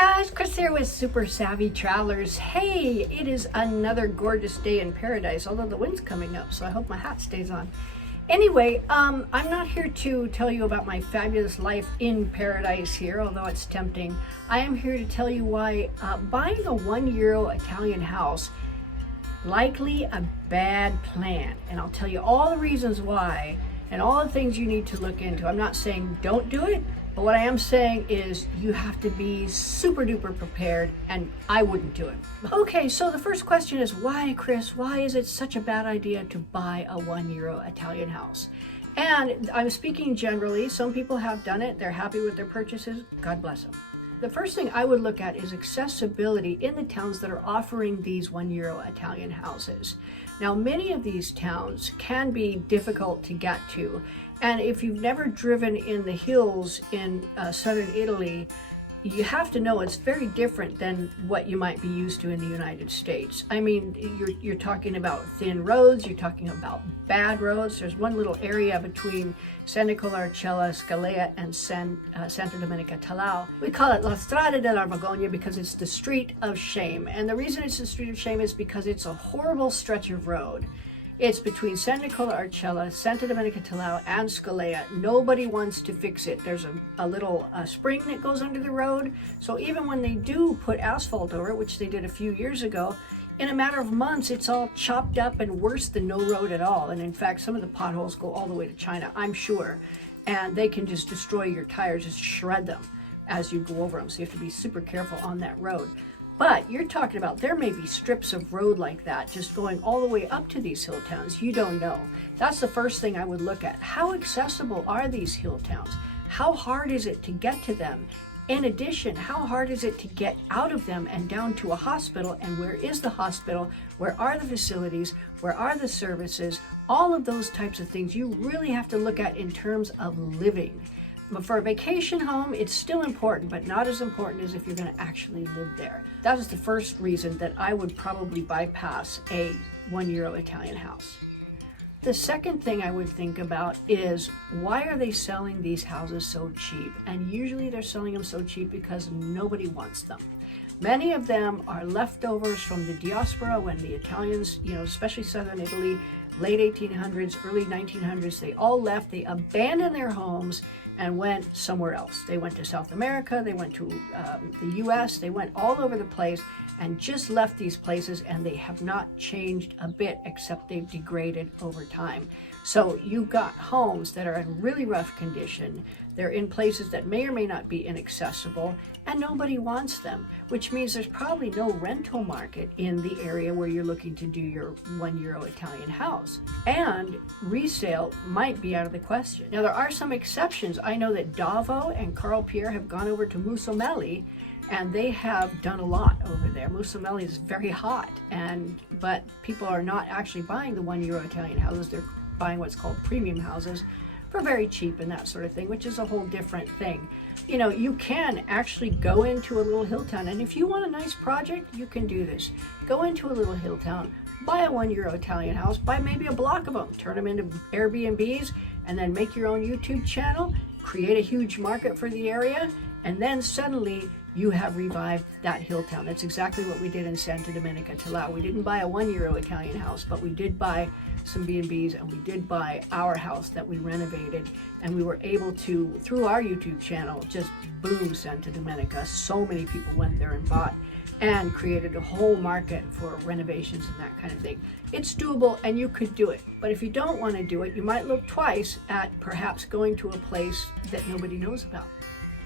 guys, Chris here with Super Savvy Travelers. Hey, it is another gorgeous day in paradise, although the wind's coming up, so I hope my hat stays on. Anyway, I'm not here to tell you about my fabulous life in paradise here, although it's tempting. I am here to tell you why buying a €1 Italian house, likely a bad plan. And I'll tell you all the reasons why and all the things you need to look into. I'm not saying don't do it, but what I am saying is you have to be super duper prepared, and I wouldn't do it. Okay, so the first question is, why, Chris? Why is it such a bad idea to buy a €1 Italian house? And I'm speaking generally. Some people have done it. They're happy with their purchases. God bless them. The first thing I would look at is accessibility in the towns that are offering these €1 Italian houses. Now, many of these towns can be difficult to get to. And if you've never driven in the hills in southern Italy, you have to know it's very different than what you might be used to in the United States. I mean, you're talking about thin roads, you're talking about bad roads. There's one little area between San Nicola, Scalea, and Santa Domenica Talao. We call it La Strada della Vergogna because it's the street of shame. And the reason it's the street of shame is because it's a horrible stretch of road. It's between San Nicola Arcella, Santa Domenica Talao, and Scalea. Nobody wants to fix it. There's a little spring that goes under the road. So even when they do put asphalt over it, which they did a few years ago, in a matter of months, it's all chopped up and worse than no road at all. And in fact, some of the potholes go all the way to China, I'm sure. And they can just destroy your tires, just shred them as you go over them. So you have to be super careful on that road. But you're talking about there may be strips of road like that just going all the way up to these hill towns. You don't know. That's the first thing I would look at. How accessible are these hill towns? How hard is it to get to them? In addition, how hard is it to get out of them and down to a hospital? And where is the hospital? Where are the facilities? Where are the services? All of those types of things you really have to look at in terms of living. But for a vacation home, it's still important, but not as important as if you're going to actually live there. That is the first reason that I would probably bypass a €1 Italian house. The second thing I would think about is, why are they selling these houses so cheap? And usually they're selling them so cheap because nobody wants them. Many of them are leftovers from the diaspora when the Italians, especially southern Italy, late 1800s, early 1900s, they all left. They abandoned their homes and went somewhere else. They went to South America, they went to the US, they went all over the place and just left these places, and they have not changed a bit except they've degraded over time. So you've got homes that are in really rough condition. They're in places that may or may not be inaccessible, and nobody wants them, which means there's probably no rental market in the area where you're looking to do your €1 Italian house. And resale might be out of the question. Now, there are some exceptions. I know that Davo and Carl Pierre have gone over to Musomelli, and they have done a lot over there. Musomelli is very hot, but people are not actually buying the €1 Italian houses. They're buying what's called premium houses for very cheap and that sort of thing, which is a whole different thing. You can actually go into a little hill town, and if you want a nice project, you can do this. Go into a little hill town, buy a €1 Italian house, buy maybe a block of them, turn them into Airbnbs, and then make your own YouTube channel, create a huge market for the area, and then suddenly you have revived that hill town. That's exactly what we did in Santa Domenica Talao. We didn't buy a €1 Italian house, but we did buy some B&Bs, and we did buy our house that we renovated, and we were able to, through our YouTube channel, just boom Santa Domenica. So many people went there and bought and created a whole market for renovations and that kind of thing. It's doable, and you could do it. But if you don't want to do it, you might look twice at perhaps going to a place that nobody knows about.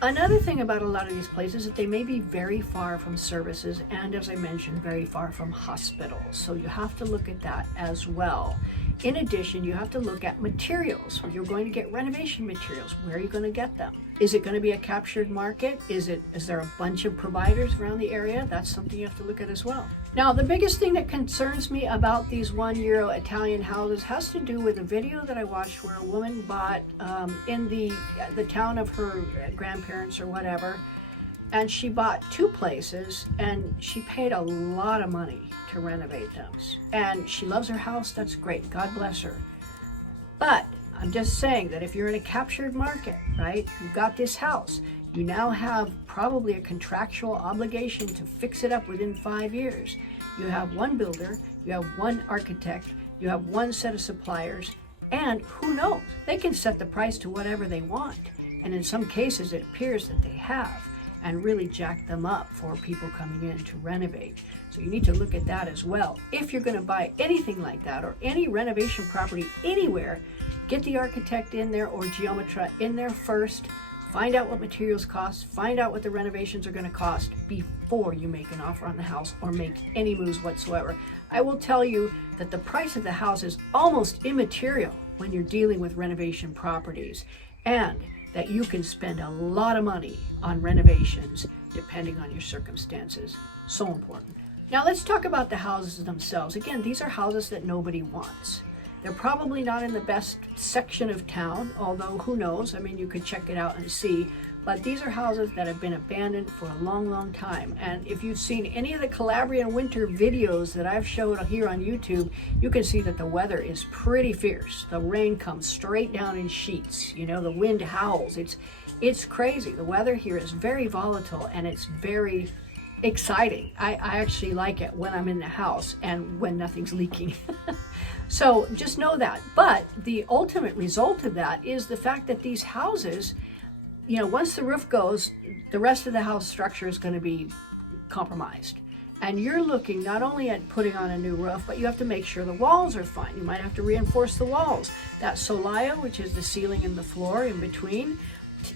Another thing about a lot of these places is that they may be very far from services and, as I mentioned, very far from hospitals. So you have to look at that as well. In addition, you have to look at materials. You're going to get renovation materials. Where are you going to get them? Is it going to be a captured market? Is there a bunch of providers around the area? That's something you have to look at as well. Now, the biggest thing that concerns me about these €1 Italian houses has to do with a video that I watched where a woman bought in the town of her grandparents or whatever, and she bought 2 places, and she paid a lot of money to renovate them. And she loves her house. That's great. God bless her. But I'm just saying that if you're in a captured market, right, you've got this house, You now have probably a contractual obligation to fix it up within 5 years. You have one builder, you have one architect, you have one set of suppliers, and who knows, they can set the price to whatever they want. And in some cases, it appears that they have, and really jack them up for people coming in to renovate. So you need to look at that as well. If you're going to buy anything like that or any renovation property anywhere, get the architect in there or Geometra in there first. Find out what materials cost, find out what the renovations are going to cost before you make an offer on the house or make any moves whatsoever. I will tell you that the price of the house is almost immaterial when you're dealing with renovation properties, and that you can spend a lot of money on renovations depending on your circumstances. So important. Now let's talk about the houses themselves. Again, these are houses that nobody wants. They're probably not in the best section of town, although who knows? I mean, you could check it out and see. But these are houses that have been abandoned for a long, long time. And if you've seen any of the Calabrian winter videos that I've showed here on YouTube, you can see that the weather is pretty fierce. The rain comes straight down in sheets. You know, the wind howls. It's crazy. The weather here is very volatile, and it's very exciting. I actually like it when I'm in the house and when nothing's leaking. So just know that. But the ultimate result of that is the fact that these houses, you know, once the roof goes, the rest of the house structure is going to be compromised. And you're looking not only at putting on a new roof, but you have to make sure the walls are fine. You might have to reinforce the walls. That solaya, which is the ceiling and the floor in between,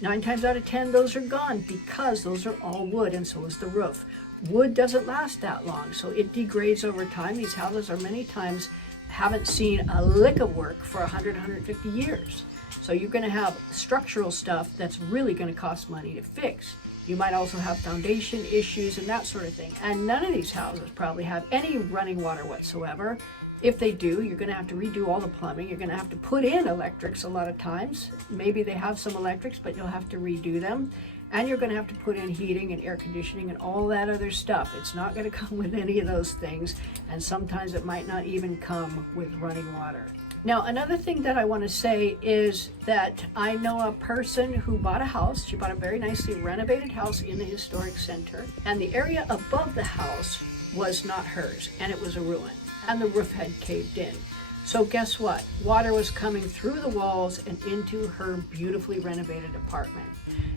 9 times out of 10, those are gone because those are all wood, and so is the roof. Wood doesn't last that long, so it degrades over time. These houses are many times haven't seen a lick of work for 100, 150 years. So you're going to have structural stuff that's really going to cost money to fix. You might also have foundation issues and that sort of thing. And none of these houses probably have any running water whatsoever. If they do, you're going to have to redo all the plumbing. You're going to have to put in electrics a lot of times. Maybe they have some electrics, but you'll have to redo them. And you're going to have to put in heating and air conditioning and all that other stuff. It's not going to come with any of those things. And sometimes it might not even come with running water. Now, another thing that I want to say is that I know a person who bought a house. She bought a very nicely renovated house in the historic center. And the area above the house was not hers, and it was a ruin. And the roof had caved in. So guess what? Water was coming through the walls and into her beautifully renovated apartment.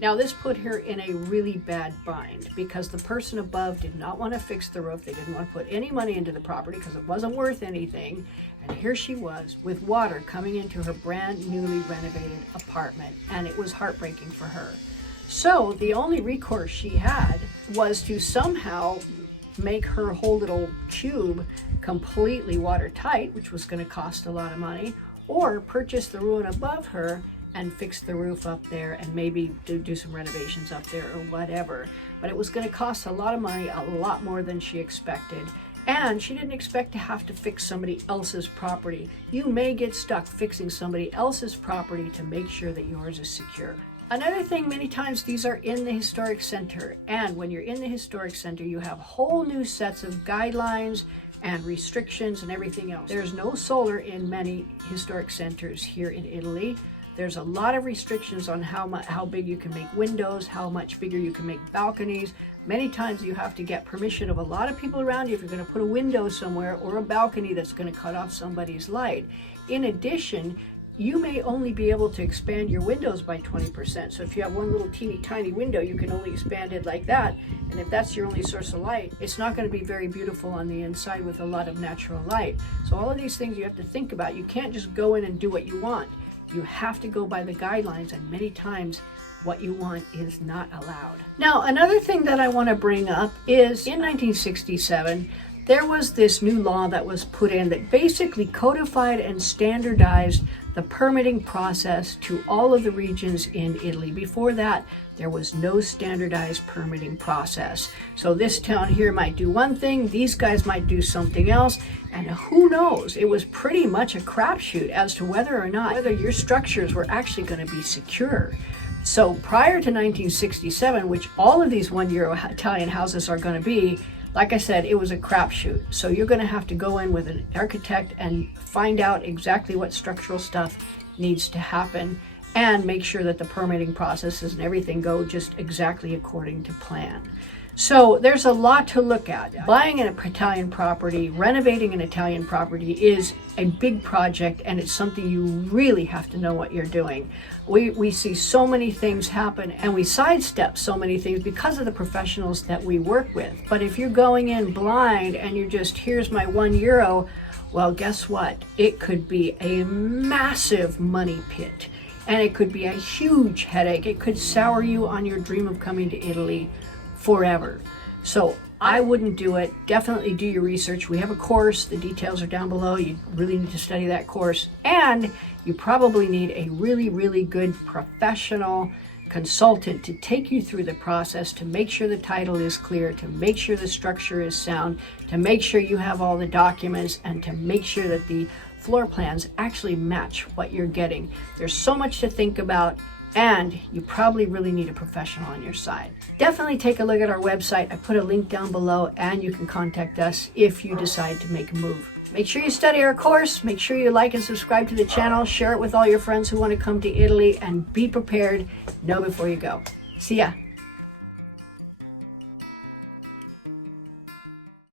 Now this put her in a really bad bind because the person above did not want to fix the roof. They didn't want to put any money into the property because it wasn't worth anything. And here she was with water coming into her brand newly renovated apartment, and it was heartbreaking for her. So the only recourse she had was to somehow make her whole little tube completely watertight, which was going to cost a lot of money, or purchase the ruin above her and fix the roof up there and maybe do some renovations up there or whatever. But it was going to cost a lot of money, a lot more than she expected. And she didn't expect to have to fix somebody else's property. You may get stuck fixing somebody else's property to make sure that yours is secure. Another thing, many times these are in the historic center. And when you're in the historic center, you have whole new sets of guidelines and restrictions and everything else. There's no solar in many historic centers here in Italy. There's a lot of restrictions on how big you can make windows, how much bigger you can make balconies. Many times you have to get permission of a lot of people around you if you're going to put a window somewhere or a balcony that's going to cut off somebody's light. In addition, you may only be able to expand your windows by 20%. So if you have one little teeny tiny window, you can only expand it like that. And if that's your only source of light, it's not going to be very beautiful on the inside with a lot of natural light. So all of these things you have to think about. You can't just go in and do what you want. You have to go by the guidelines, and many times what you want is not allowed. Now, another thing that I want to bring up is in 1967, there was this new law that was put in that basically codified and standardized the permitting process to all of the regions in Italy. Before that, there was no standardized permitting process. So this town here might do one thing, these guys might do something else, and who knows? It was pretty much a crapshoot as to whether your structures were actually going to be secure. So prior to 1967, which all of these one-year Italian houses are going to be, like I said, it was a crapshoot. So you're going to have to go in with an architect and find out exactly what structural stuff needs to happen. and make sure that the permitting processes and everything go just exactly according to plan. So there's a lot to look at. Buying an Italian property, renovating an Italian property is a big project, and it's something you really have to know what you're doing. We see so many things happen, and we sidestep so many things because of the professionals that we work with. But if you're going in blind and you're just, here's my €1, well, guess what? It could be a massive money pit, and it could be a huge headache. It could sour you on your dream of coming to Italy forever. So I wouldn't do it. Definitely do your research. We have a course. The details are down below. You really need to study that course. And you probably need a really, really good professional consultant to take you through the process, to make sure the title is clear, to make sure the structure is sound, to make sure you have all the documents, and to make sure that the floor plans actually match what you're getting. There's so much to think about, and you probably really need a professional on your side. Definitely take a look at our website. I put a link down below, and you can contact us if you decide to make a move. Make sure you study our course. Make sure you like and subscribe to the channel. Share it with all your friends who want to come to Italy, and be prepared. Know before you go. See ya.